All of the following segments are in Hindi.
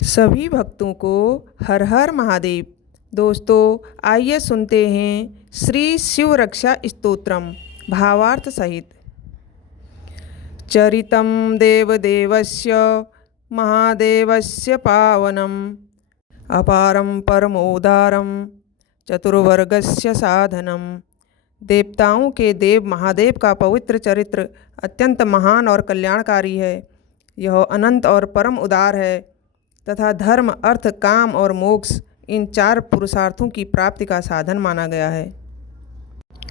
सभी भक्तों को हर हर महादेव। दोस्तों, आइए सुनते हैं श्री शिव रक्षा स्तोत्रम भावार्थ सहित। चरितं देवदेवस्य महादेवस्य पावनम अपारं परमोदारं चतुर्वर्गस्य साधनम। देवताओं के देव महादेव का पवित्र चरित्र अत्यंत महान और कल्याणकारी है। यह अनंत और परम उदार है तथा धर्म, अर्थ, काम और मोक्ष इन चार पुरुषार्थों की प्राप्ति का साधन माना गया है।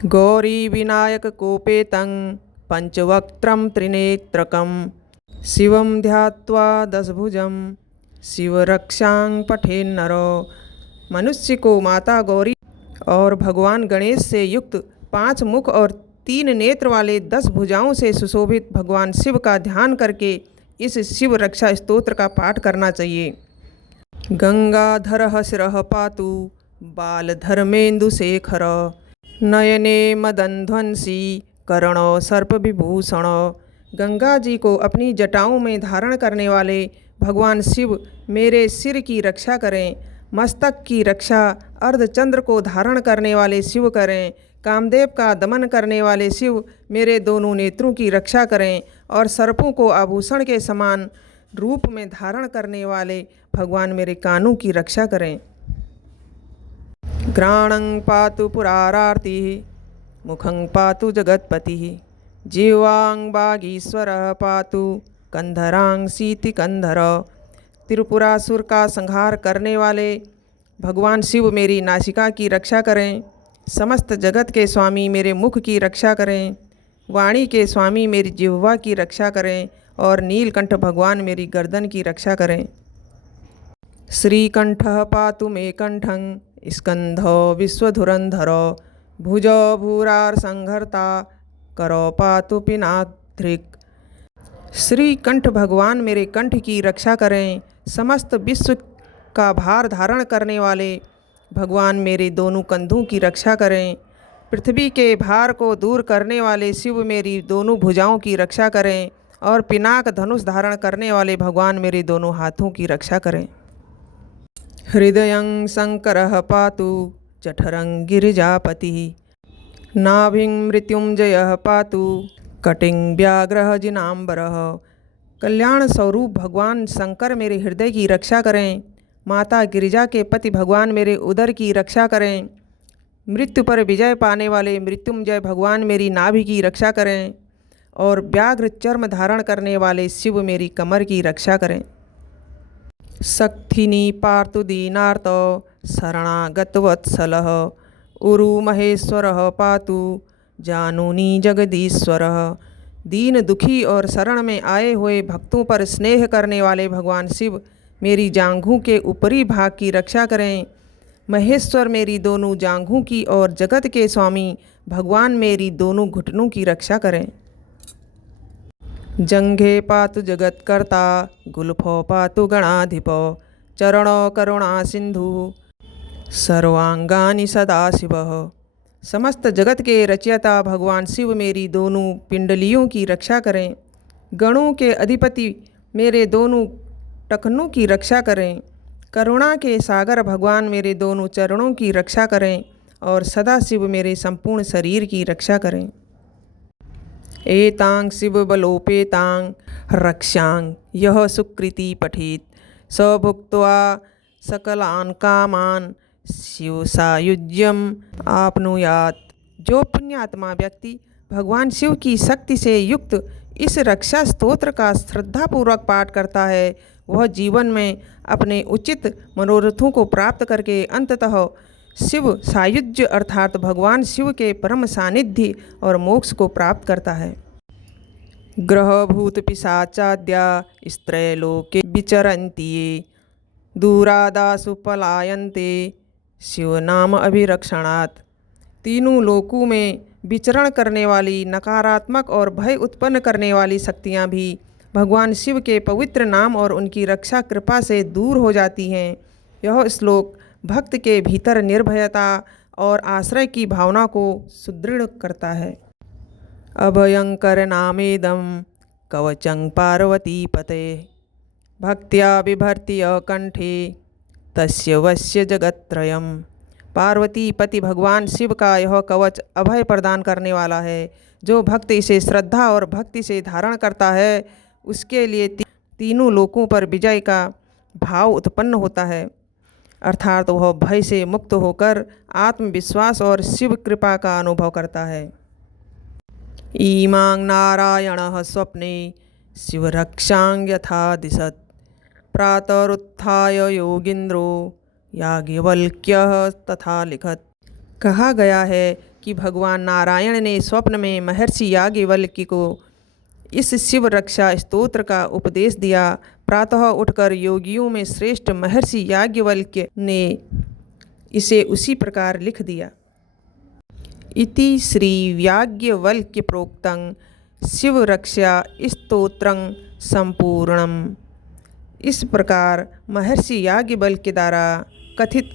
गौरी विनायक कोपेतं पंचवक्त्रं त्रिनेत्रकं शिवं ध्यात्वा दशभुजं शिवरक्षां पठेन्नरो। मनुष्य को माता गौरी और भगवान गणेश से युक्त 5 मुख और 3 नेत्र वाले 10 भुजाओं से सुशोभित भगवान शिव का ध्यान करके इस शिव रक्षा स्तोत्र का पाठ करना चाहिए। गंगाधरः शिरः पातु बालधर्मेन्दुशेखर नयने मदन्ध्वंसी करणो सर्पविभूषण। गंगा जी को अपनी जटाओं में धारण करने वाले भगवान शिव मेरे सिर की रक्षा करें। मस्तक की रक्षा अर्धचंद्र को धारण करने वाले शिव करें। कामदेव का दमन करने वाले शिव मेरे दोनों नेत्रों की रक्षा करें और सर्पों को आभूषण के समान रूप में धारण करने वाले भगवान मेरे कानों की रक्षा करें। घ्राणं पातु पुरारार्तिः मुखं पातु जगत्पतिः जीवां वागीश्वरः पातु कंधरां शीतिकंधर। त्रिपुरासुर का संहार करने वाले भगवान शिव मेरी नासिका की रक्षा करें। समस्त जगत के स्वामी मेरे मुख की रक्षा करें। वाणी के स्वामी मेरी जिह्वा की रक्षा करें और नीलकंठ भगवान मेरी गर्दन की रक्षा करें। श्रीकंठः पातु मे कंठं स्कंधो विश्वधुरंधरो भुजो भूरारसंहर्ता करो पातु पिनाकधृक्। श्रीकंठ भगवान मेरे कंठ की रक्षा करें। समस्त विश्व का भार धारण करने वाले भगवान मेरे दोनों कंधों की रक्षा करें। पृथ्वी के भार को दूर करने वाले शिव मेरी दोनों भुजाओं की रक्षा करें और पिनाक धनुष धारण करने वाले भगवान मेरे दोनों हाथों की रक्षा करें। हृदयं शंकरः पातु जठरं गिरिजापतिः नाभिं मृत्युंजयः पातु कटिं व्याघ्रः जिनांबरः। कल्याण स्वरूप भगवान शंकर मेरे हृदय की रक्षा करें। माता गिरिजा के पति भगवान मेरे उदर की रक्षा करें। मृत्यु पर विजय पाने वाले मृत्युंजय भगवान मेरी नाभि की रक्षा करें और व्याघ्र चर्म धारण करने वाले शिव मेरी कमर की रक्षा करें। शक्तिनी पार्तु दीनार्तो शरणागतवत्सलः उरु महेश्वरः पातु जानूनी जगदीश्वरः। दीन दुखी और शरण में आए हुए भक्तों पर स्नेह करने वाले भगवान शिव मेरी जांघों के ऊपरी भाग की रक्षा करें। महेश्वर मेरी दोनों जांघों की और जगत के स्वामी भगवान मेरी दोनों घुटनों की रक्षा करें। जंघे पातु जगत्कर्ता गुल्फो पातु गणाधिपो चरणो करुणा सिंधु सर्वांगानि सदाशिवः। समस्त जगत के रचयिता भगवान शिव मेरी दोनों पिंडलियों की रक्षा करें। गणों के अधिपति मेरे दोनों टखनों की रक्षा करें। करुणा के सागर भगवान मेरे दोनों चरणों की रक्षा करें और सदाशिव मेरे संपूर्ण शरीर की रक्षा करें। एतां शिव बलोपेतां रक्षां यह सुकृति पठेत स भुक्त्वा सकलान् कामान् शिव सायुज्यम आपनुयात्। जो पुण्यात्मा व्यक्ति भगवान शिव की शक्ति से युक्त इस रक्षा स्तोत्र का श्रद्धापूर्वक पाठ करता है वह जीवन में अपने उचित मनोरथों को प्राप्त करके अंततः शिव सायुज्य अर्थात भगवान शिव के परम सानिध्य और मोक्ष को प्राप्त करता है। ग्रह भूत पिशाचाद्या स्त्रैलोके विचरन्ति ये दूरादासु पलायन्ते शिव नाम अभिरक्षणात्। तीनों लोकों में विचरण करने वाली नकारात्मक और भय उत्पन्न करने वाली शक्तियाँ भी भगवान शिव के पवित्र नाम और उनकी रक्षा कृपा से दूर हो जाती हैं। यह श्लोक भक्त के भीतर निर्भयता और आश्रय की भावना को सुदृढ़ करता है। अभयंकर नामेदं कवचं पार्वती पते भक्त्या बिभर्ति कंठे तस्य वस्य जगत्त्रयम्। पार्वती पति भगवान शिव का यह कवच अभय प्रदान करने वाला है। जो भक्त इसे श्रद्धा और भक्ति से धारण करता है उसके लिए तीनों लोकों पर विजय का भाव उत्पन्न होता है, अर्थात वह भय से मुक्त होकर आत्मविश्वास और शिव कृपा का अनुभव करता है। इमां नारायणः स्वप्ने शिवरक्षां यथा दिशत् प्रातरुत्थाय योगीन्द्रो याज्ञवल्क्यः तथा लिखत। कहा गया है कि भगवान नारायण ने स्वप्न में महर्षि याज्ञवल्क्य को इस शिव रक्षा स्तोत्र का उपदेश दिया। प्रातः उठकर योगियों में श्रेष्ठ महर्षि याज्ञवल्क्य ने इसे उसी प्रकार लिख दिया। इति श्री याज्ञवल्क्य प्रोक्तं शिव रक्षा स्तोत्रं संपूर्णम्। इस प्रकार महर्षि याज्ञवल्क्य द्वारा कथित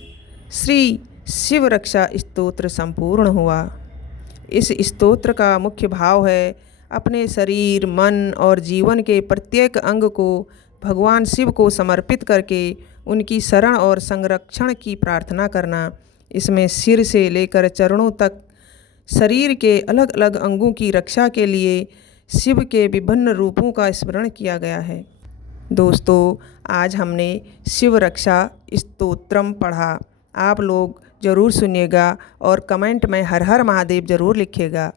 श्री शिव रक्षा स्तोत्र संपूर्ण हुआ। इस स्तोत्र का मुख्य भाव है अपने शरीर, मन और जीवन के प्रत्येक अंग को भगवान शिव को समर्पित करके उनकी शरण और संरक्षण की प्रार्थना करना। इसमें सिर से लेकर चरणों तक शरीर के अलग अलग अंगों की रक्षा के लिए शिव के विभिन्न रूपों का स्मरण किया गया है। दोस्तों, आज हमने शिव रक्षा स्तोत्रम पढ़ा। आप लोग ज़रूर सुनिएगा और कमेंट में हर हर महादेव ज़रूर लिखिएगा।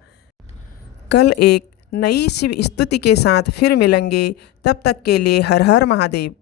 कल एक नई शिव स्तुति के साथ फिर मिलेंगे। तब तक के लिए हर हर महादेव।